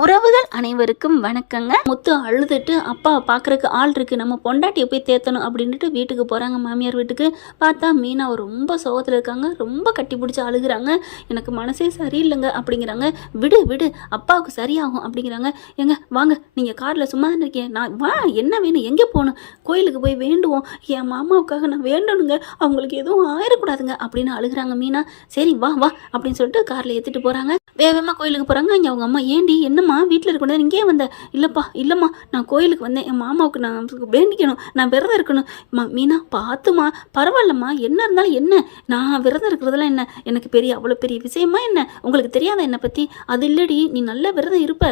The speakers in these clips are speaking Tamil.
உறவுகள் அனைவருக்கும் வணக்கங்க. முத்து அழுதுட்டு அப்பாவை பார்க்குறக்கு ஆள் இருக்குது, நம்ம பொண்டாட்டியை போய் தேத்தணும் அப்படின்ட்டு வீட்டுக்கு போகிறாங்க. மாமியார் வீட்டுக்கு பார்த்தா மீனா ரொம்ப சோகத்தில் இருக்காங்க. ரொம்ப கட்டி பிடிச்சி அழுகுறாங்க. எனக்கு மனசே சரியில்லைங்க அப்படிங்கிறாங்க. விடு விடு அப்பாவுக்கு சரியாகும் அப்படிங்கிறாங்க. எங்க வாங்க, நீங்கள் காரில் சும்மா தானே இருக்கேன், நான் வா, என்ன வேணும், எங்கே போகணும், கோயிலுக்கு போய் வேண்டுவோம், என் மாமாவுக்காக நான் வேண்டணுங்க, அவங்களுக்கு எதுவும் ஆயிடக்கூடாதுங்க அப்படின்னு அழுகுறாங்க மீனா. சரி வா வா அப்படின்னு சொல்லிட்டு காரில் ஏற்றிட்டு போகிறாங்க. வேகமாக கோயிலுக்கு போகிறாங்க. இங்கே அவங்க அம்மா, ஏண்டி என்னம்மா வீட்டில் இருக்கக்கூடாது, இங்கேயே வந்தேன். இல்லைம்மா நான் கோயிலுக்கு வந்தேன், என் மாமாவுக்கு நான் வேண்டிக்கணும், நான் விரதம் இருக்கணும். மீனா பார்த்துமா, பரவாயில்லம்மா, என்ன இருந்தாலும் என்ன, நான் விரதம் இருக்கிறதெல்லாம் என்ன எனக்கு அவ்வளோ பெரிய விஷயமா என்ன, உங்களுக்கு தெரியாத என்னை பற்றி? அது இல்லடி, நீ நல்ல விரதம் இருப்ப,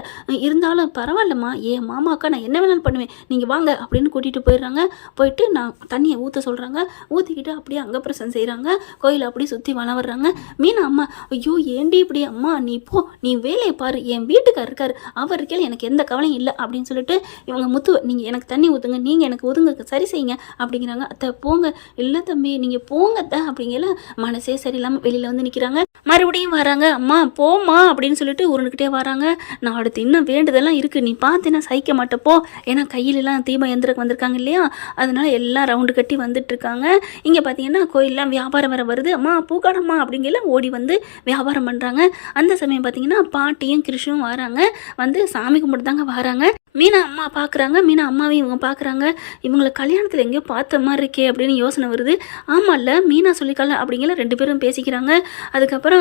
இருந்தாலும் பரவாயில்லம்மா, என் மாமாவுக்கா நான் என்ன வேணாலும் பண்ணுவேன், நீங்கள் வாங்க அப்படின்னு கூட்டிகிட்டு போயிடுறாங்க. போயிட்டு நான் தண்ணியை ஊற்ற சொல்கிறாங்க. ஊற்றிக்கிட்டு அப்படியே அங்கப்பிரசம் செய்கிறாங்க. கோயிலை அப்படியே சுற்றி வளம் வர்றாங்க. மீனா அம்மா, ஐயோ ஏண்டி இப்படி, அம்மா நீ போ, நீ வேலையை பாரு, என் வீட்டுக்கார் இருக்காரு, அவர் இருக்கையில் எனக்கு எந்த கவலையும் இல்லை அப்படின்னு சொல்லிட்டு இவங்க முத்து, நீங்கள் எனக்கு தண்ணி ஊற்றுங்க, நீங்கள் எனக்கு ஒதுங்க, சரி செய்யுங்க அப்படிங்கிறாங்க. அத்தை போங்க, இல்லை தம்பி நீங்கள் போங்க அத்தை அப்படிங்கிற மனசே சரியில்லாமல் வெளியில் வந்து நிற்கிறாங்க. மறுபடியும் வராங்க. அம்மா போம்மா அப்படின்னு சொல்லிட்டு உருண்டுக்கிட்டே வராங்க. நான் அடுத்து இன்னும் வேண்டுதெல்லாம் இருக்குது, நீ பார்த்தீங்கன்னா சகிக்க மாட்டப்போ, ஏன்னா கையிலலாம் தீபம் எந்திரக்கு வந்திருக்காங்க இல்லையா, அதனால எல்லாம் ரவுண்டு கட்டி வந்துட்டு இருக்காங்க. இங்கே பார்த்தீங்கன்னா கோயிலெலாம் வியாபாரம் வேறு வருது. அம்மா பூக்காடம்மா அப்படிங்கலாம் ஓடி வந்து வியாபாரம் பண்ணுறாங்க. அந்த சமயம் பார்த்தீங்கன்னா பாட்டியும் கிருஷ்ணும் வராங்க. வந்து சாமி கும்பிட்டு தாங்க வராங்க. மீனா அம்மா பார்க்குறாங்க. மீனா அம்மாவையும் இவங்க பார்க்குறாங்க. இவங்களை கல்யாணத்தில் எங்கேயோ பார்த்த மாதிரி இருக்கே அப்படின்னு யோசனை வருது. ஆமாம் இல்லை, மீனா சொல்லிக்கல அப்படிங்கிற ரெண்டு பேரும் பேசிக்கிறாங்க. அதுக்கப்புறம்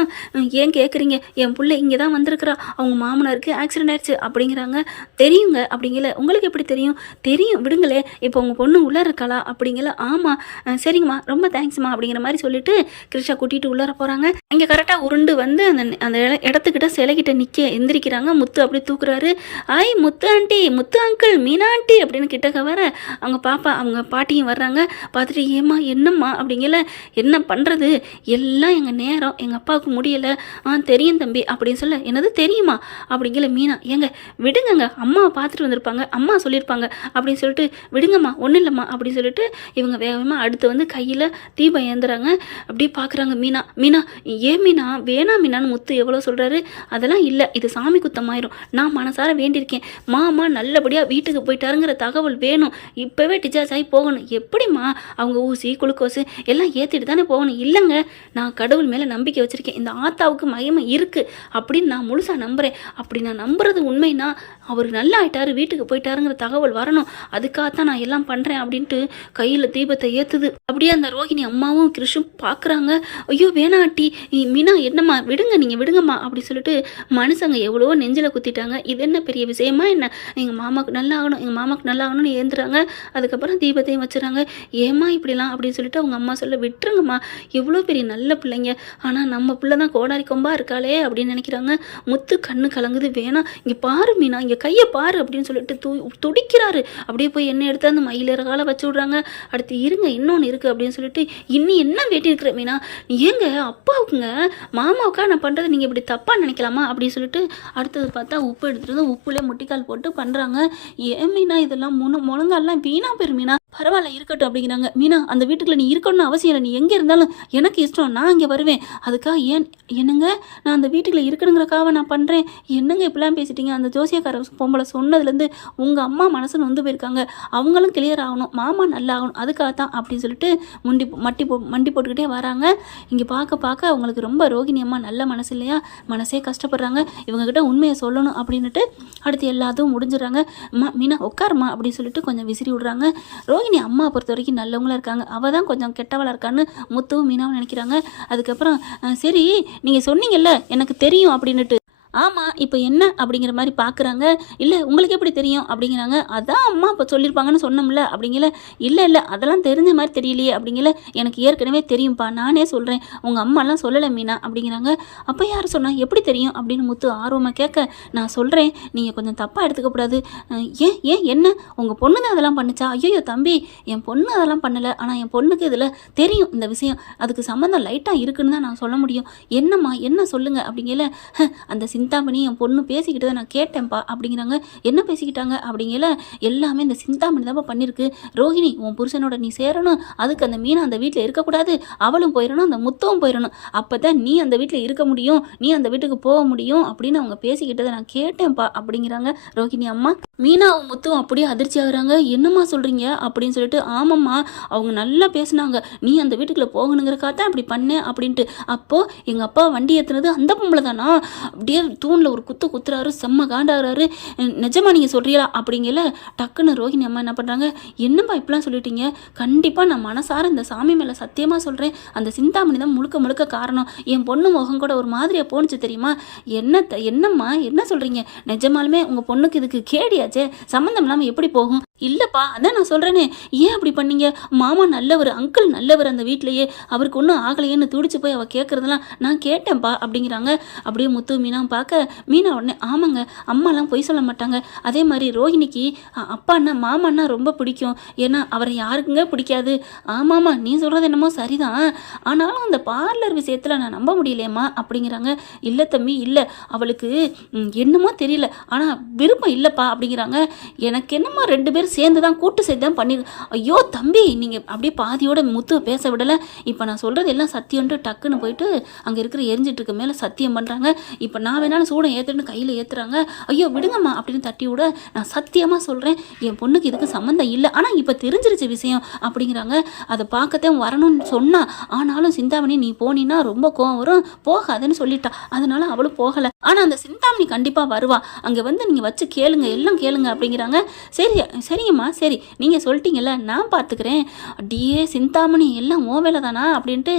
ஏன் கேட்குறீங்க, என் பிள்ளை இங்கே தான் வந்திருக்கிறா, அவங்க மாமனாருக்கு ஆக்சிடென்ட் ஆயிடுச்சு அப்படிங்கிறாங்க. தெரியுங்க அப்படிங்கல, உங்களுக்கு எப்படி தெரியும்? தெரியும் விடுங்களே, இப்போ உங்கள் பொண்ணு உள்ளே இருக்காளா அப்படிங்கல. ஆமாம், சரிங்கம்மா ரொம்ப தேங்க்ஸ்மா அப்படிங்கிற மாதிரி சொல்லிட்டு கிருஷ்ணா கூட்டிகிட்டு உள்ளார போகிறாங்க. இங்கே கரெக்டாக உருண்டு வந்து அந்த இடத்துக்கிட்ட சிலைக்கிட்ட எந்திரிக்கிறாங்க. முத்து அப்படியே தூக்குறாரு. ஐ முத்து ஆண்டி, முத்து அங்கிள், மீனா ஆண்டி அப்படின்னு கிட்டக்க வர அவங்க பாப்பா அவங்க பாட்டியும் வர்றாங்க. பார்த்துட்டு ஏம்மா என்னம்மா அப்படிங்கல. என்ன பண்ணுறது, எல்லாம் எங்கள் நேரம், எங்கள் அப்பாவுக்கு முடியலை. தெரியும் தம்பி அப்படின்னு சொல்ல, என்னது தெரியுமா அப்படிங்கல. மீனா, ஏங்க விடுங்கங்க, அம்மாவை பார்த்துட்டு வந்திருப்பாங்க, அம்மா சொல்லியிருப்பாங்க அப்படின்னு சொல்லிட்டு விடுங்கம்மா, ஒன்றும் இல்லைம்மா அப்படின்னு சொல்லிட்டு இவங்க வேகமாக அடுத்து வந்து கையில் தீபம் ஏந்துறாங்க. அப்படி பார்க்குறாங்க. மீனா ஏன் மீனா, வேணா மீனான்னு முத்து எவ்வளோ சொல்கிறாரு. அதெல்லாம் இல்லை, இது சாமி குத்தமாயிரும், நான் மனசார வேண்டியிருக்கேன், மாமா நல்லபடியாக வீட்டுக்கு போயிட்டாருங்கிற தகவல் வேணும், இப்போவே டிஸ்சார்ஜ் ஆகி போகணும். எப்படிம்மா, அவங்க ஊசி குளுக்கோஸு எல்லாம் ஏற்றிட்டு தானே போகணும். இல்லைங்க, நான் கடவுள் மேலே நம்பிக்கை வச்சுருக்கேன், இந்த ஆத்தாவுக்கு மகிமை இருக்குது அப்படின்னு நான் முழுசாக நம்புகிறேன். அப்படி நான் நம்புறது உண்மைனா அவர் நல்லா ஆயிட்டாரு, வீட்டுக்கு போயிட்டாருங்கிற தகவல் வரணும், அதுக்காகத்தான் நான் எல்லாம் பண்ணுறேன் அப்படின்ட்டு கையில் தீபத்தை ஏற்றுது. அப்படியே அந்த ரோகிணி அம்மாவும் கிருஷும் பார்க்குறாங்க. ஐயோ வேணாட்டி மீனா, என்னம்மா விடுங்க, நீங்கள் விடுங்கம்மா அப்படி சொல்லிட்டு மனுஷங்க எவ்வளவோ நெஞ்சில் குத்திட்டாங்க. இது என்ன பெரிய விஷயமா என்ன, எங்கள் மாமாவுக்கு நல்லா ஆகணும், எங்கள் மாமாவுக்கு நல்லா ஆகணும்னு ஏந்துறாங்க. அதுக்கப்புறம் தீபத்தையும் வச்சுறாங்க. ஏம்மா இப்படிலாம் அப்படின்னு சொல்லிட்டு அவங்க அம்மா சொல்ல, விட்டுருங்கம்மா, எவ்வளோ பெரிய நல்ல பிள்ளைங்க, ஆனால் நம்ம பிள்ளை தான் கோடாரி கொம்பா இருக்காளே அப்படின்னு நினைக்கிறாங்க. முத்து கண்ணு கலங்குது. வேணாம், இங்கே பாரு மீனா, இங்கே கையை பாரு அப்படின்னு சொல்லிட்டு துடிக்கிறாரு. அப்படியே போய் எண்ணெய் எடுத்து அந்த மயிலிறகால வச்சு விட்றாங்க. அடுத்து இருங்க, இன்னொன்று இருக்குது அப்படின்னு சொல்லிட்டு, இன்னும் என்ன வேட்டியிருக்கிற மீனா, ஏங்க அப்பாவுக்குங்க மாமாவுக்கா நான் பண்ணுறது நீங்கள் இப்படி தப்பாக நினைக்கலாமா அப்படின்னு சொல்லிட்டு அடுத்தது பார்த்தா உப்பு எடுத்துகிட்டு வந்து உப்புலேயே முட்டிக்கால் போட்டு பண்ணுறாங்க. ஏன் மீனா, இதெல்லாம் முழங்கால்லாம் வீணா பேர் மீனா, பரவாயில்ல இருக்கட்டும் அப்படிங்கிறாங்க. மீனா, அந்த வீட்டுக்குள்ள நீ இருக்கணும்னு அவசியம் இல்லை, நீ எங்கே இருந்தாலும் எனக்கு இஷ்டம், நான் இங்கே வருவேன், அதுக்காக என்னங்க நான் அந்த வீட்டுக்குள்ள இருக்கணுங்கிறக்காக நான் பண்ணுறேன், என்னங்க இப்படிலாம் பேசிட்டீங்க, அந்த ஜோசியக்கார பொம்பளை சொன்னதுலேருந்து உங்கள் அம்மா மனசுன்னு வந்து போயிருக்காங்க, அவங்களும் கிளியர் ஆகணும், மாமா நல்லா ஆகணும், அதுக்காகத்தான் அப்படின்னு சொல்லிட்டு மண்டி போட்டுக்கிட்டே வராங்க. இங்கே பார்க்க அவங்களுக்கு ரொம்ப ரோகிணி அம்மா நல்ல மனசு இல்லையா, மனசே கஷ்டப்படுறாங்க. இவங்ககிட்ட உண்மையை சொல்லணும் அப்படின்னுட்டு அடுத்து எல்லாத்தையும் முடிஞ்சிடறாங்க. மீனா உட்காருமா அப்படின்னு சொல்லிட்டு கொஞ்சம் விசிறி விடுறாங்க. ரோகிணி அம்மா பொறுத்த வரைக்கும் நல்லவங்களா இருக்காங்க, அவள் தான் கொஞ்சம் கெட்டவளாக இருக்கான்னு முத்துவும் மீனாவும் நினைக்கிறாங்க. அதுக்கப்புறம் சரி நீங்கள் சொன்னீங்கல்ல எனக்கு தெரியும் அப்படின்னுட்டு, ஆமாம் இப்போ என்ன அப்படிங்கிற மாதிரி பார்க்குறாங்க. இல்லை உங்களுக்கு எப்படி தெரியும் அப்படிங்கிறாங்க. அதான் அம்மா இப்போ சொல்லியிருப்பாங்கன்னு சொன்னோம்ல அப்படிங்கல. இல்லை அதெல்லாம் தெரிஞ்ச மாதிரி தெரியலையே அப்படிங்கல. எனக்கு ஏற்கனவே தெரியும்ப்பா, நானே சொல்கிறேன், உங்கள் அம்மாலாம் சொல்லலை மீனா அப்படிங்கிறாங்க. அப்போ யார் சொன்னால் எப்படி தெரியும் அப்படின்னு முத்து ஆர்வமாக கேட்க, நான் சொல்கிறேன், நீங்கள் கொஞ்சம் தப்பாக எடுத்துக்கக்கூடாது. ஏன் என்ன, உங்கள் பொண்ணு தான் அதெல்லாம் பண்ணுச்சா? ஐயோ தம்பி, என் பொண்ணு அதெல்லாம் பண்ணலை, ஆனால் என் பொண்ணுக்கு இதில் தெரியும் இந்த விஷயம், அதுக்கு சம்மந்தம் லைட்டாக இருக்குன்னு தான் நான் சொல்ல முடியும். என்னம்மா என்ன சொல்லுங்கள் அப்படிங்கல. அந்த சிந்தாமணி என் பொண்ணு பேசிக்கிட்டதை நான் கேட்டேன்ப்பா அப்படிங்கிறாங்க. என்ன பேசிக்கிட்டாங்க அப்படிங்கல, எல்லாமே இந்த சிந்தாமணி தான் பண்ணியிருக்கு. ரோஹிணி உன் புருஷனோட நீ சேரணும், அதுக்கு அந்த மீனா அந்த வீட்டில் இருக்கக்கூடாது, அவளும் போயிடணும், அந்த முத்துவும் போயிடணும், அப்போ தான் நீ அந்த வீட்டில் இருக்க முடியும், நீ அந்த வீட்டுக்கு போக முடியும் அப்படின்னு அவங்க பேசிக்கிட்டதை நான் கேட்டேன்ப்பா அப்படிங்கிறாங்க ரோஹிணி அம்மா. மீனாவும் முத்துவும் அப்படியே அதிர்ச்சி ஆகுறாங்க. என்னம்மா சொல்கிறீங்க அப்படின்னு சொல்லிட்டு, ஆமாம்மா அவங்க நல்லா பேசுனாங்க, நீ அந்த வீட்டுக்குள்ளே போகணுங்கிறக்காக தான் அப்படி பண்ணேன் அப்படின்ட்டு. அப்போது எங்கள் அப்பா வண்டி ஏற்றுனது அந்த பொம்பளை தானா, அப்படியே தூணில் ஒரு குத்துறாரு, செம்ம காண்டாகிறாரு, நிஜமா நீங்கள் சொல்கிறீங்களா அப்படிங்கல. டக்குன்னு ரோஹிணி அம்மா என்ன பண்ணுறாங்க, என்னப்பா இப்படிலாம் சொல்லிட்டீங்க, கண்டிப்பாக நான் மனசார இந்த சாமி மேலே சத்தியமாக சொல்கிறேன், அந்த சிந்தாமணி தான் முழுக்க காரணம், என் பொண்ணு முகம் கூட ஒரு மாதிரியாக போணுச்சு தெரியுமா, என்னம்மா என்ன சொல்கிறீங்க, நிஜமாலுமே உங்கள் பொண்ணுக்கு இதுக்கு கேடியாச்சே, சம்மந்தம் இல்லாமல் எப்படி போகும்? இல்லைப்பா அதான் நான் சொல்கிறேனே, ஏன் அப்படி பண்ணீங்க, மாமா நல்லவர், அங்கிள் நல்லவர் அந்த வீட்டிலையே, அவருக்கு ஒன்றும் ஆகலையேன்னு துடிச்சு போய் அவள் கேட்குறதெல்லாம் நான் கேட்டேன்ப்பா அப்படிங்கிறாங்க. அப்படியே முத்து மீனா பார்க்க, மீனா உடனே ஆமாங்க அம்மாலாம் பொய் சொல்ல மாட்டாங்க, அதே மாதிரி ரோஹிணிக்கு அப்பான்னா மாமான்னா ரொம்ப பிடிக்கும், ஏன்னா அவரை யாருக்குங்க பிடிக்காது, ஆமாம்மா நீ சொல்கிறது என்னமோ சரிதான், ஆனாலும் அந்த பார்லர் விஷயத்தில் நான் நம்ப முடியலையம்மா அப்படிங்கிறாங்க. இல்லை தம்பி இல்லை, அவளுக்கு என்னமோ தெரியல, ஆனால் விருப்பம் இல்லைப்பா அப்படிங்கிறாங்க. எனக்கு என்னமோ 2 பேரும் சேர்ந்து தான் கூட்டு சேர்த்து தான் பண்ணி. ஐயோ தம்பி நீங்கள் அப்படியே பாதியோட முத்து பேச விடலை, இப்போ நான் சொல்கிறது எல்லாம் சத்தியம்ன்ட்டு டக்குன்னு போயிட்டு அங்கே இருக்கிற எரிஞ்சிட்டு இருக்க மேலே சத்தியம் பண்ணுறாங்க. இப்போ நான் வேணாலும் சூடம் ஏற்றுன்னு கையில் ஏற்றுறாங்க. ஐயோ விடுங்கம்மா அப்படின்னு தட்டி விட, நான் சத்தியமாக சொல்கிறேன் என் பொண்ணுக்கு இதுக்கு சம்மந்தம் இல்லை, ஆனால் இப்போ தெரிஞ்சிருச்சு விஷயம் அப்படிங்கிறாங்க. அதை பார்க்கத்தான் வரணும்னு சொன்னா, ஆனாலும் சிந்தாமணி நீ போனீன்னா ரொம்ப கோவம் வரும், போகாதுன்னு சொல்லிட்டா, அதனால அவளும் போகலை. ஆனால் அந்த சிந்தாமணி கண்டிப்பாக வருவா, அங்கே வந்து நீங்கள் வச்சு கேளுங்க, எல்லாம் கேளுங்க அப்படிங்கிறாங்க. சரிங்கம்மா சரி நீங்கள் சொல்லிட்டீங்கல்ல நான் பார்த்துக்கிறேன், அப்படியே சிந்தாமணி எல்லாம் ஓ வேலை தானா அப்படின்ட்டு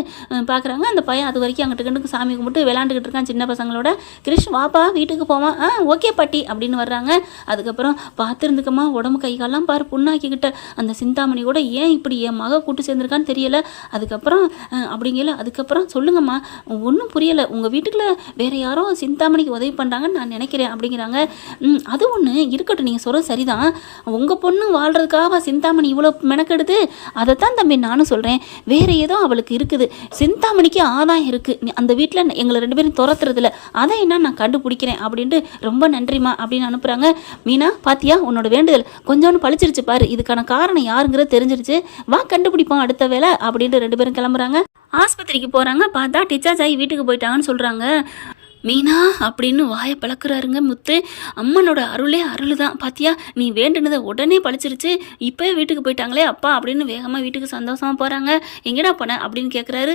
பார்க்குறாங்க. அந்த பையன் அது வரைக்கும் அங்கிட்டு கண்டுக்கு சாமி கும்பிட்டு விளாண்டுக்கிட்டு இருக்கான் சின்ன பசங்களோட. கிருஷ் வாப்பா வீட்டுக்கு போவான், ஓகே பாட்டி அப்படின்னு வர்றாங்க. அதுக்கப்புறம் பார்த்துருந்துக்கம்மா உடம்பு கை காலெல்லாம் பாரு புண்ணாக்கிக்கிட்ட, அந்த சிந்தாமணி கூட ஏன் இப்படி என் மக கூட்டு சேர்ந்துருக்கான்னு தெரியல. அதுக்கப்புறம் அப்படிங்கல, அதுக்கப்புறம் சொல்லுங்கம்மா ஒன்றும் புரியலை, உங்கள் வீட்டுக்குள்ள வேறு யாரோ சிந்தாமணிக்கு உதவி பண்ணுறாங்கன்னு நான் நினைக்கிறேன் அப்படிங்கிறாங்க. அது ஒன்று இருக்கட்டும், நீங்கள் சொல்கிறது சரிதான், உங்கள் பொண்ணு வாழ்கிறதுக்காக சிந்தாமணி இவ்வளோ மெனக்கெடுது, அதை தான் தம்பி நானும் சொல்கிறேன், வேறு ஏதோ அவளுக்கு இருக்குது, சிந்தாமணிக்கு ஆதாயம் இருக்குது அந்த வீட்டில் எங்களை 2 பேரும் துரத்துறதில்ல, அதை என்ன நான் கண்டுபிடிக்கிறேன் அப்படின்ட்டு ரொம்ப நன்றிம்மா அப்படின்னு அனுப்புகிறாங்க. மீனா பாத்தியா உன்னோட வேண்டுதல் கொஞ்சோன்னு பழிச்சிருச்சு பாரு, இதுக்கான காரணம் யாருங்கிறது தெரிஞ்சிருச்சு, வா கண்டுபிடிப்போம் அடுத்த வேலை அப்படின்ட்டு 2 பேரும் கிளம்புறாங்க. ஆஸ்பத்திரிக்கு போகிறாங்க, பார்த்தா டிச்சார்ஜ் ஆகி வீட்டுக்கு போயிட்டாங்கன்னு சொல்கிறாங்க. மீனா அப்படின்னு வாயை பழக்கிறாருங்க முத்து. அம்மனோட அருளே அருள் தான், பாத்தியா நீ வேண்டுனதை உடனே பழிச்சிருச்சு, இப்போ வீட்டுக்கு போயிட்டாங்களே அப்பா அப்படின்னு வேகமாக வீட்டுக்கு சந்தோஷமாக போகிறாங்க. எங்கடா போன அப்படின்னு கேட்குறாரு.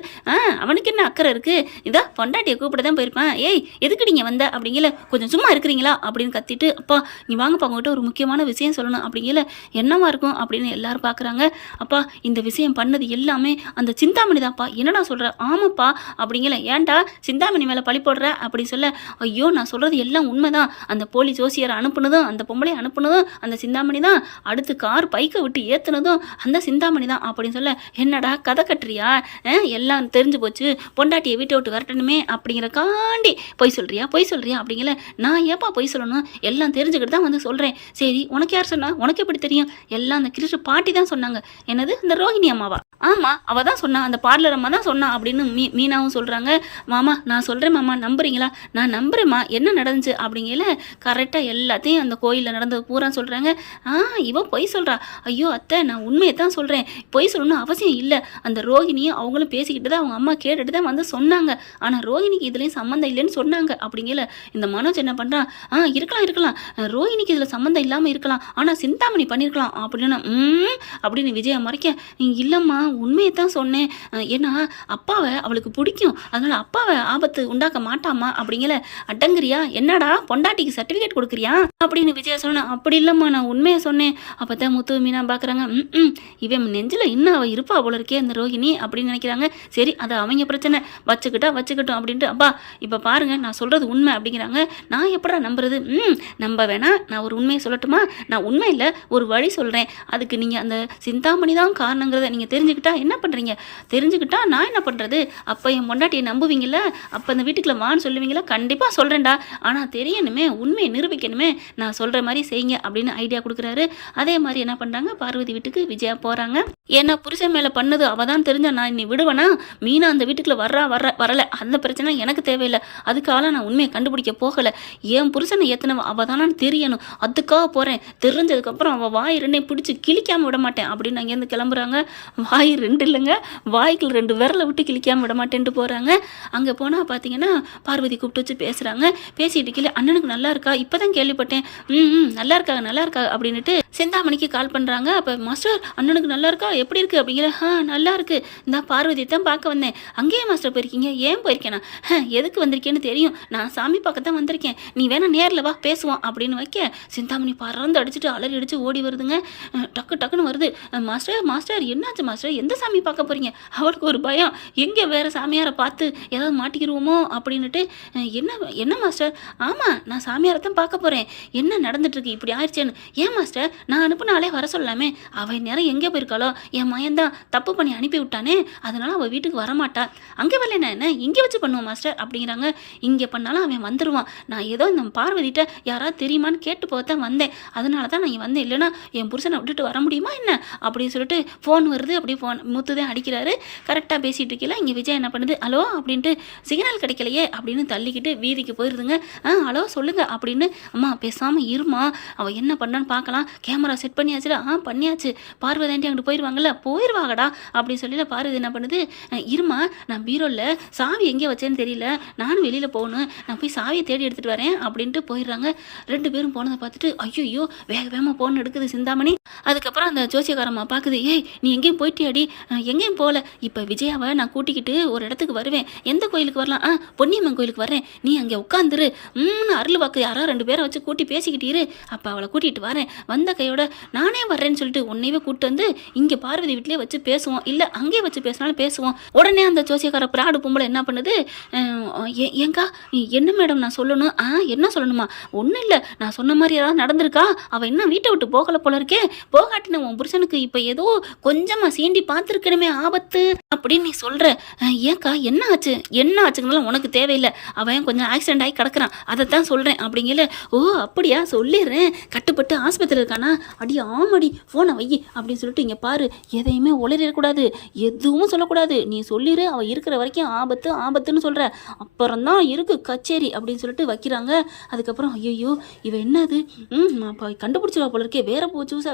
அவனுக்கு என்ன அக்கறை இருக்குது, இதா பொண்டாட்டியை கூப்பிட தான் போயிருப்பான், ஏய் எதுக்கு நீங்கள் வந்த அப்படிங்கல, கொஞ்சம் சும்மா இருக்கிறீங்களா அப்படின்னு கத்திட்டு, அப்பா நீ வாங்கப்பா உங்கள்கிட்ட ஒரு முக்கியமான விஷயம் சொல்லணும் அப்படிங்கல. என்னவா இருக்கும் அப்படின்னு எல்லாரும் பார்க்குறாங்க. அப்பா இந்த விஷயம் பண்ணது எல்லாமே அந்த சிந்தாமணி தான்ப்பா. என்னடா சொல்கிற? ஆமாப்பா அப்படிங்கல. ஏன்டா சிந்தாமணி மேலே பழி போடுற அப்படி சொல்ல, ஐயோ நான் சொல்கிறது எல்லாம் உண்மைதான், அந்த போலி ஜோசியரை அனுப்புனதும் அந்த பொம்பளை அனுப்புனதும் அந்த சிந்தாமணி தான், அடுத்து கார் பைக்கை விட்டு ஏற்றுனதும் அந்த சிந்தாமணி தான் அப்படின்னு சொல்ல, என்னடா கதை கட்டுறியா, எல்லாம் தெரிஞ்சு போச்சு, பொண்டாட்டியை வீட்டை விட்டு வரட்டணுமே அப்படிங்கிறக்காண்டி பொய் சொல்கிறியா அப்படிங்கல. நான் ஏப்பா பொய் சொல்லணும், எல்லாம் தெரிஞ்சுக்கிட்டு தான் வந்து சொல்கிறேன். சரி உனக்கு யார் சொன்னா, உனக்கு எப்படி தெரியும்? எல்லாம் அந்த கிருஷ்ண பாட்டி தான் சொன்னாங்க. என்னது இந்த ரோஹிணி அம்மாவா? ஆமாம் அவள் தான் சொன்னான், அந்த பார்லர் அம்மா தான் சொன்னான் அப்படின்னு மீனாவும் சொல்கிறாங்க. மாமா நான் சொல்கிறேன் மாமா நம்புறீங்களா? நான் நம்புறேம்மா, என்ன நடந்துச்சு அப்படிங்கல கரெக்டாக எல்லாத்தையும் அந்த கோயிலில் நடந்தது பூரா சொல்கிறாங்க. இவன் பொய் சொல்கிறா, ஐயோ அத்தை நான் உண்மையை தான் சொல்கிறேன், பொய் சொல்லணும்னு அவசியம் இல்லை, அந்த ரோஹிணியும் அவங்களும் பேசிக்கிட்டு தான் அவங்க அம்மா கேட்டுட்டு தான் வந்து சொன்னாங்க, ஆனால் ரோஹிணிக்கு இதுலேயும் சம்மந்தம் இல்லைன்னு சொன்னாங்க அப்படிங்கல. இந்த மனோஜ் என்ன பண்ணுறான், இருக்கலாம் ரோஹிணிக்கு இதில் சம்மந்தம் இல்லாமல் இருக்கலாம், ஆனால் சிந்தாமணி பண்ணியிருக்கலாம் அப்படின்னு விஜயா மறைக்க, இல்லைம்மா உண்மையை தான் சொன்னேன், ஏன்னா அப்பாவை அவளுக்கு பிடிக்கும், அதனால அப்பாவை ஆபத்து உண்டாக்க மாட்டாமா அப்படிங்கல. அடங்குறியா, என்னடா பொண்டாட்டிக்கு சர்டிஃபிகேட் கொடுக்குறியா அப்படின்னு விஜயா சொன்னா. அப்படி இல்லைம்மா நான் உண்மையை சொன்னேன். அப்போ தான் முத்து மீனா பார்க்குறாங்க. இவன் நெஞ்சில் இன்னும் அவள் இருப்பா போல இருக்கே அந்த ரோஹிணி அப்படின்னு நினைக்கிறாங்க. சரி அது அவங்க பிரச்சனை, வச்சுக்கிட்டோம் அப்படின்ட்டு. அப்பா இப்போ பாருங்க நான் சொல்கிறது உண்மை அப்படிங்கிறாங்க. நான் எப்படா நம்புறது? நம்ப வேணா, நான் ஒரு உண்மையை சொல்லட்டுமா? நான் உண்மை இல்லை ஒரு வழி சொல்கிறேன், அதுக்கு நீங்கள் அந்த சிந்தாமணி தான் காரணங்கிறத நீங்கள் தெரிஞ்சுக்கிட்டா என்ன பண்ணுறீங்க? தெரிஞ்சுக்கிட்டா நான் என்ன பண்ணுறது? அப்போ என் பொண்டாட்டியை நம்புவீங்கள? அப்போ அந்த வீட்டுக்குள்ள வான்னு சொல்லுவீங்களா? கண்டிப்பாக சொல்கிறேன்டா, ஆனால் தெரியணுமே, உண்மையை நிரூபிக்கணுமே, நான் சொல்கிற மாதிரி செய்யுங்க அப்படின்னு ஐடியா கொடுக்குறாரு. அதே மாதிரி என்ன பண்ணுறாங்க, பார்வதி வீட்டுக்கு விஜயா போகிறாங்க. ஏன்னா புருஷன் மேலே பண்ணது அவள் தான் தெரிஞ்சா நான் இன்னை விடுவேனா? மீனா அந்த வீட்டுக்குள்ளே வரல அந்த பிரச்சனை எனக்கு தேவையில்லை. அதுக்காக நான் உண்மையை கண்டுபிடிக்க போகலை. என் புருஷனை ஏற்றினவ அவள் தானான்னு தெரியணும். அதுக்காக போகிறேன். தெரிஞ்சதுக்கப்புறம் அவள் வாய் ரெண்டையும் பிடிச்சி கிழிக்காமல் விட மாட்டேன் அப்படின்னு அங்கேருந்து கிளம்புறாங்க. வாய் 2 இல்லைங்க, வாய்க்குள்ள 2 விரலை விட்டு கிழிக்காமல் விட மாட்டேன்ட்டு போகிறாங்க. அங்கே போனால் பார்த்தீங்கன்னா பார்வதி கூப்பிட்டு வச்சு பேசுகிறாங்க. பேசிட்டு கீழே அண்ணனுக்கு நல்லா இருக்கா? இப்போ தான் கேள்விப்பட்டேன். நல்லா இருக்கா அப்படின்னுட்டு சிந்தாமணிக்கு கால் பண்ணுறாங்க. அப்போ மாஸ்டர் அண்ணனுக்கு நல்லா இருக்கா, எப்படி இருக்குது அப்படிங்கிற. நல்லா இருக்கு, இந்த பார்வதி தான் பார்க்க வந்தேன். அங்கேயே மாஸ்டர் போயிருக்கீங்க? ஏன் போயிருக்கேனா? எதுக்கு வந்திருக்கேன்னு தெரியும், நான் சாமி பார்க்க தான் வந்திருக்கேன், நீ வேணா நேரில் வா பேசுவோம் அப்படின்னு வைக்க சிந்தாமணி பறந்து அடிச்சுட்டு அலறி அடிச்சு ஓடி வருதுங்க. டக்குன்னு வருது. மாஸ்டர் என்னாச்சு மாஸ்டர், எந்த சாமி பார்க்க போகிறீங்க? அவளுக்கு ஒரு பயம், எங்கே வேறு சாமியாரை பார்த்து ஏதாவது மாட்டிக்கிடுவோமோ அப்படின்னுட்டு. என்ன மாஸ்டர்? ஆமாம், நான் சாமியாரை தான் பார்க்க போகிறேன். என்ன நடந்துட்டுருக்கு இப்படி ஆயிடுச்சேன்னு. ஏன் மாஸ்டர், நான் அனுப்புனாலே வர சொல்லாமே, அவள் நேரம் எங்கே போயிருக்காளோ, என் மயன்தான் தப்பு பண்ணி அனுப்பி விட்டானே, அதனால் அவள் வீட்டுக்கு வரமாட்டா. அங்கே வரலன்னா என்ன, இங்கே வச்சு பண்ணுவோம் மாஸ்டர் அப்படிங்கிறாங்க. இங்கே பண்ணாலும் அவன் வந்துடுவான். நான் ஏதோ நம்ம பார்வதிட்ட யாராவது தெரியுமான்னு கேட்டு போகத்தான் வந்தேன், அதனால தான் நான் வந்தேன். இல்லைனா என் புருஷனை விட்டுட்டு வர முடியுமா என்ன அப்படின்னு சொல்லிட்டு ஃபோன் வருது. அப்படி ஃபோன் முத்துதான் அடிக்கிறாரு. கரெக்டாக பேசிகிட்டு இருக்கல. இங்கே விஜய் என்ன பண்ணுது, ஹலோ அப்படின்ட்டு சிக்னல் கிடைக்கலையே அப்படின்னு தள்ளிக்கிட்டு வீதிக்கு போயிருதுங்க. ஹலோ சொல்லுங்க அப்படின்னு. அம்மா பேசாமல் இருமா, அவள் என்ன பண்ணான்னு பார்க்கலாம். Camera set பண்ணியாச்சுல? பண்ணியாச்சு. பார்வதி ஆண்டி அங்கிட்டு போயிடுவாங்கடா அப்படின்னு சொல்லி பார்வதி என்ன பண்ணுது, இருமா நான் பீரோவில் சாவி எங்கே வச்சேன்னு தெரியல, நானும் வெளியில் போகணும், நான் போய் சாவியை தேடி எடுத்துகிட்டு வரேன் அப்படின்ட்டு போயிடுறாங்க. 2 பேரும் போனதை பார்த்துட்டு ஐயோ வேகமாக போன் எடுக்குது சிந்தாமணி. அதுக்கப்புறம் அந்த ஜோசியக்காரம்மா பார்க்குது, ஏய் நீ எங்கேயும் போயிட்டியாடி? எங்கேயும் போகல, இப்போ விஜயாவை நான் கூட்டிக்கிட்டு ஒரு இடத்துக்கு வருவேன். எந்த கோயிலுக்கு வரலாம்? பொன்னியம்மன் கோயிலுக்கு வரேன், நீ அங்கே உட்காந்துரு. அருள் வாக்கு யாரோ 2 பேரை வச்சு கூட்டி பேசிக்கிட்டீரு, அப்போ அவளை கூட்டிகிட்டு வரேன். வந்த கையோட நானே வர்றேன்னு சொல்லிட்டு உன்னையவே கூப்பிட்டு வந்து இங்கே பார்வதி வீட்டிலே வச்சு பேசுவோம், இல்லை அங்கேயே வச்சு பேசினாலும் பேசுவோம். உடனே அந்த ஜோசியக்கார பிராடு பொம்பளை என்ன பண்ணுது, ஏங்கா என்ன மேடம் நான் சொல்லணும்? என்ன சொல்லணுமா? ஒன்றும் இல்லை, நான் சொன்ன மாதிரி ஏதாவது நடந்திருக்கா? அவள் என்ன வீட்டை விட்டு போகலை போல இருக்கே, போகாட்டின உன் புருஷனுக்கு இப்போ ஏதோ கொஞ்சமாக சீண்டி பார்த்துருக்கணுமே ஆபத்து அப்படின்னு நீ சொல்கிற. ஏக்கா என்ன ஆச்சுங்கனாலும் உனக்கு தேவையில்லை, அவன் கொஞ்சம் ஆக்சிடென்ட் ஆகி கிடக்குறான், அதைத்தான் சொல்கிறேன் அப்படிங்கல. ஓ அப்படியா, சொல்லிடுறேன், கட்டுப்பட்டு ஆஸ்பத்திரி இருக்கானா? அடி ஆமாடி, ஃபோனை வை அப்படின்னு சொல்லிட்டு, இங்கே பாரு எதையுமே உளறிடக்கூடாது, எதுவும் சொல்லக்கூடாது, நீ சொல்லிடு, அவள் இருக்கிற வரைக்கும் ஆபத்துன்னு சொல்கிற, அப்புறம்தான் இருக்கு கச்சேரி அப்படின்னு சொல்லிட்டு வைக்கிறாங்க. அதுக்கப்புறம் ஐயோ இவ என்னது, கண்டுபிடிச்சிருவா போல இருக்கே, வேற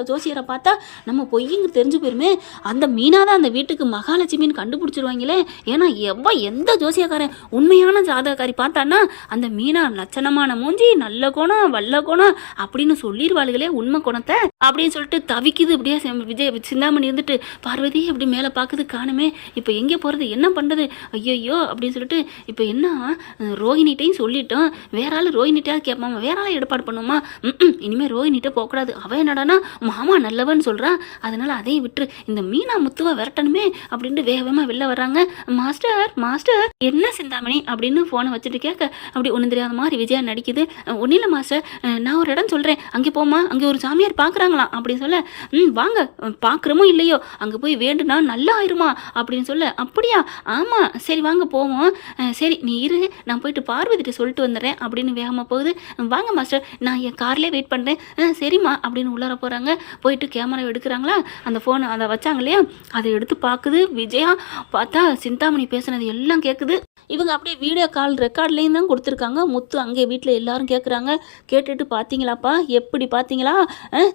ஜோசியரை பார்த்தா நம்ம பொய்யுங்க தெரிஞ்சு போயிருமே, அந்த மீனா தான் அந்த வீட்டுக்கு மகாலட்சுமின்னு கண்டுபிடிச்சிருவாங்களே. ஏன்னா எந்த ஜோசியக்காரன் உண்மையான ஜாதகக்காரி பார்த்தான்னா அந்த மீனா லட்சணமான மூஞ்சி, நல்ல குணம், வல்ல குணம் அப்படின்னு சொல்லிடுவாளுகளே உண்மை குணத்தை அப்படின்னு சொல்லிட்டு தவிக்குது. இப்படியே விஜய் சிந்தாமணி இருந்துட்டு பார்வதி அப்படி மேலே பார்க்குது, காணுமே, இப்போ எங்கே போகிறது, என்ன பண்ணுறது, ஐயோ அப்படின்னு சொல்லிட்டு. இப்போ என்ன, ரோஹினிட்டையும் சொல்லிட்டோம், வேற ஆள் ரோஹினிட்டையாவது கேட்பாமா, வேற ஆள் ஏற்பாடு பண்ணுமா? இனிமேல் ரோஹினிட்ட போகக்கூடாது, அவன் என்னடானா மாமா நல்லவன்னு சொல்கிறான், அதனால அதையும் விட்டுரு, இந்த மீனா முத்துவா விரட்டணுமே அப்படின்ட்டு வேகமாக வெளில வர்றாங்க. மாஸ்டர் என்ன சிந்தாமணி அப்படின்னு ஃபோனை வச்சுட்டு கேட்க, அப்படி ஒன்றும் தெரியாத மாதிரி விஜயா நடிக்குது. ஒன்றும் இல்லை மாஸ்டர், நான் ஒரு இடம் சொல்கிறேன், அங்கே போமா, அங்கே ஒரு சாமியார் பார்க்குறாங்களாம் அப்படின்னு சொல்ல, வாங்க பார்க்குறமோ இல்லையோ அங்கே போய் வேண்டுனா நல்லா ஆயிருமா அப்படின்னு சொல்ல, அப்படியா, ஆமாம் சரி வாங்க போவோம், சரி நீ இரு, நான் போயிட்டு பார்வதிட்ட சொல்லிட்டு வந்துடுறேன் அப்படின்னு வேகமாக போகுது. வாங்க மாஸ்டர், நான் என் கார்லேயே வெயிட் பண்ணுறேன். சரிம்மா அப்படின்னு உள்ளார போகிறாங்க. போயிட்டு கேமரா எடுக்கிறாங்களா, அந்த ஃபோனை அதை வச்சாங்க இல்லையா, அதை எடுத்து பார்க்குது விஜயா. பார்த்தா சிந்தாமணி பேசுனது எல்லாம் கேட்குது. இவங்க அப்படியே வீடியோ கால் ரெக்கார்ட்லேயும் தான் கொடுத்துருக்காங்க. முத்து அங்கே வீட்டில் எல்லாரும் கேட்குறாங்க. கேட்டுட்டு பார்த்தீங்களாப்பா, எப்படி பார்த்தீங்களா,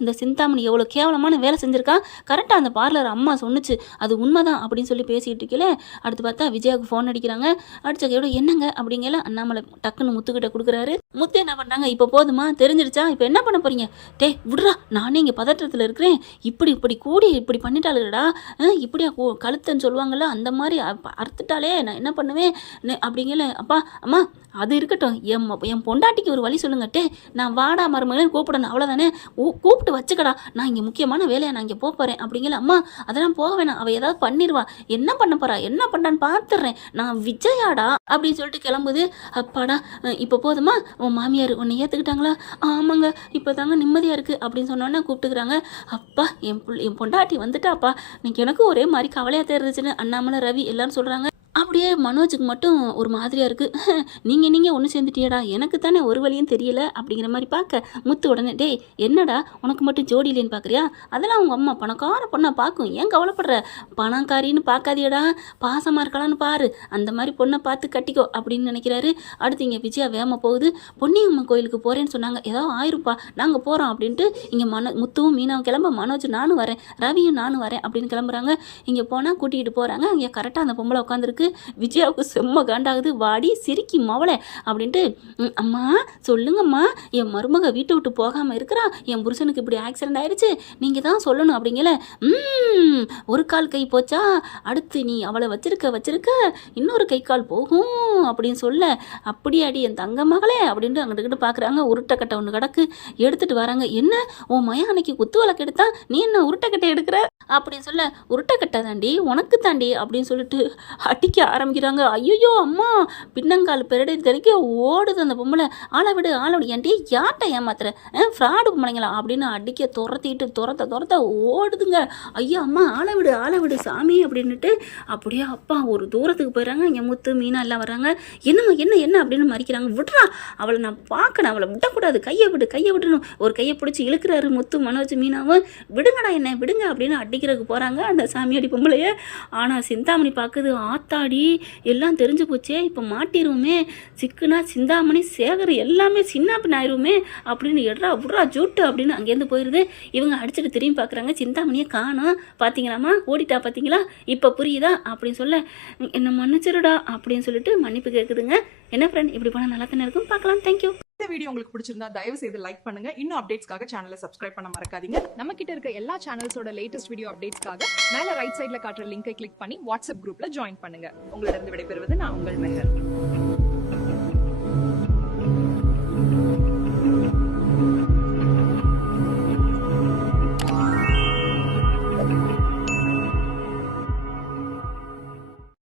இந்த சிந்தாமணி எவ்வளோ கேவலமான வேலை செஞ்சுருக்கா, கரெக்டாக அந்த பார்லர் அம்மா சொன்னிச்சு, அது உண்மைதான் அப்படின்னு சொல்லி பேசிகிட்டு இருக்கல. அடுத்து பார்த்தா விஜயாவுக்கு ஃபோன் அடிக்கிறாங்க. அடித்த கையோட என்னங்க அப்படிங்கல அண்ணாமலை டக்குன்னு முத்துக்கிட்ட கொடுக்குறாரு. முத்து என்ன பண்ணுறாங்க, இப்போ போதுமா, தெரிஞ்சிருச்சா, இப்போ என்ன பண்ண போகிறீங்க, டே விட்றா, நானே இங்கே பதற்றத்தில் இருக்கிறேன், இப்படி கூடி இப்படி பண்ணிட்டாளுடா, இப்படியா கழுத்தன்னு சொல்லுவாங்கள்ல, அந்த மாதிரி அறுத்துட்டாலே நான் என்ன பண்ணுவேன் அப்படிங்கல. அப்பா அம்மா அது இருக்கட்டும், என் பொண்டாட்டிக்கு ஒரு வழி சொல்லுங்கட்டே, நான் வாடா மருமகன் கூப்பிடணும் அவ்வளோதானே, கூப்பிட்டு வச்சுக்கடா, நான் இங்கே முக்கியமான வேலையை நான் இங்கே போகிறேன் அப்படிங்கல. அம்மா அதெல்லாம் போக வேணாம், அவள் ஏதாவது பண்ணிடுவா, என்ன பண்ண போறா, என்ன பண்ணான்னு பார்த்துடுறேன், நான் விஜயாடா அப்படின்னு சொல்லிட்டு கிளம்புது. அப்பாடா இப்போ போதுமா, உன் மாமியார் உன்னை ஏற்றுக்கிட்டாங்களா? ஆமாங்க இப்போ தாங்க நிம்மதியாக இருக்குது அப்படின்னு சொன்னோன்னே கூப்பிட்டுக்கிறாங்க. அப்பா என் பொண்டாட்டி வந்துட்டாப்பா, இன்னைக்கு எனக்கு ஒரே மாதிரி கவலையாக தெரிஞ்சிச்சுன்னு அண்ணாமலை ரவி எல்லாரும் சொல்கிறாங்க. அப்படியே மனோஜுக்கு மட்டும் ஒரு மாதிரியா இருக்கு. நீங்க ஒன்று சேர்ந்துட்டியடா, எனக்கு தானே ஒரு வழியும் தெரியல அப்படிங்கிற மாதிரி பார்க்க, முத்து உடனே டேய் என்னடா உனக்கு மட்டும் ஜோடி இல்லைன்னு பார்க்குறியா? அதெல்லாம் உங்கள் அம்மா பணக்கார பொண்ணை பார்க்கும், ஏன் கவலைப்படுற? பணக்காரின்னு பார்க்காதியடா, பாசமாக இருக்கலான்னு பாரு, அந்த மாதிரி பொண்ணை பார்த்து கட்டிக்கோ அப்படின்னு நினைக்கிறாரு. அடுத்து இங்கே விஜயா வேகமாக போகுது. பொன்னியம்மன் கோயிலுக்கு போகிறேன்னு சொன்னாங்க, ஏதாவது ஆயிருப்பா, நாங்கள் போகிறோம் அப்படின்ட்டு இங்கே முத்துவும் மீனாவும் கிளம்ப, மனோஜ் நானும் வரேன், ரவியும் நானும் வரேன் அப்படின்னு கிளம்புறாங்க. இங்கே போனால் கூட்டிகிட்டு போகிறாங்க. இங்கே கரெக்டாக அந்த பொம்பளை உட்காந்துருக்கு. விஜயாவுக்கு செம்ம காண்டாகுது. வாடி சிரிக்கி மவளை அப்படின்ட்டு, அம்மா சொல்லுங்கம்மா, என் மருமக வீட்டை விட்டு போகாமல் இருக்கிறா, என் புருஷனுக்கு இப்படி ஆக்சிடென்ட் ஆயிடுச்சு, நீங்கள் தான் சொல்லணும் அப்படிங்கல. ஒரு கால் கை போச்சா, அடுத்து நீ அவளை வச்சிருக்க இன்னொரு கை கால் போகும் அப்படின்னு சொல்ல, அப்படியாடி என் தங்க மகளே அப்படின்ட்டு அங்கிட்டு பார்க்குறாங்க. உருட்டைக்கட்டை ஒன்று கிடக்கு, எடுத்துட்டு வராங்க. என்ன உன் மயம் அன்னைக்கு குத்து விளக்கு எடுத்தா, நீ என்ன உருட்டைக்கட்டை எடுக்கிற அப்படின்னு சொல்ல, உருட்டைக்கட்டை தாண்டி உனக்கு தாண்டி அப்படின்னு சொல்லிட்டு அடிக்க ஆரம்பிக்கிறாங்க. ஐயோ அம்மா, பின்னங்கால் பெரடி தெளிக்க ஓடுது அந்த பொம்பளை. ஆளை விடு ஏன்டி யார்கிட்ட ஏமாத்துற, ஃப்ராடு பொம்பளைங்களா அப்படின்னு அடிக்க துரத்த ஓடுதுங்க. ஐயா அம்மா ஆளை விடு சாமி அப்படின்னுட்டு அப்படியே அப்பா ஒரு தூரத்துக்கு போயிடறாங்க. இங்கே முத்து மீனா எல்லாம் வர்றாங்க. என்னம்மா என்ன அப்படின்னு மறிக்கிறாங்க. விட்றா, அவளை நான் பார்க்கணும், அவளை விடக்கூடாது, கையை விடணும். ஒரு கையை பிடிச்சி இழுக்கிறாரு முத்து. மனோஜ் மீனாவும் விடுங்கடா என்ன விடுங்க அப்படின்னு அடிக்கிறதுக்கு போகிறாங்க அந்த சாமியாடி பொம்பளைய. ஆனால் சிந்தாமணி பார்க்குது, ஆத்தாடி எல்லாம் தெரிஞ்சு போச்சே, இப்போ மாட்டிடுவோமே, சிக்குனா சிந்தாமணி சேகர் எல்லாமே சின்ன பின் ஆயிடுவோமே அப்படின்னு விட்றா ஜூட்டு அப்படின்னு அங்கேருந்து போயிடுது. இவங்க அடிச்சுட்டு திரும்பி பார்க்குறாங்க, சிந்தாமணியை காணோம், பார்த்தீங்களாம்மா ஓடிட்டா பார்த்தீங்களா, இப்போ புரியுதா அப்படின்னு சொல்ல, என்ன மன்னிச்சிருடா அப்படின்னு சொல்லிட்டு மன்னிப்பு கேட்குதுங்க. என்ன ஃப்ரெண்ட், இப்படி போனால் நல்லா தானே இருக்கும், பார்க்கலாம். தேங்க்யூ. இந்த வீடியோ உங்களுக்கு பிடிச்சிருந்தா தயவு செய்து லைக் பண்ணுங்க. இன்னும் அப்டேட்ஸ்க்காக சேனலை சப்ஸ்கிரைப் பண்ண மறக்காதீங்க. நம்ம கிட்ட இருக்க எல்லா சேனல்ஸோட லேட்டஸ்ட் வீடியோ அப்டேட்ஸ்க்காக மேல ரைட் சைடுல காட்டுற லிங்கை கிளிக் பண்ணி வாட்ஸ்அப் குரூப்ல ஜாயின் பண்ணுங்க. உங்களிடம் விடைபெறுவது நான் உங்கள் மெஹர்.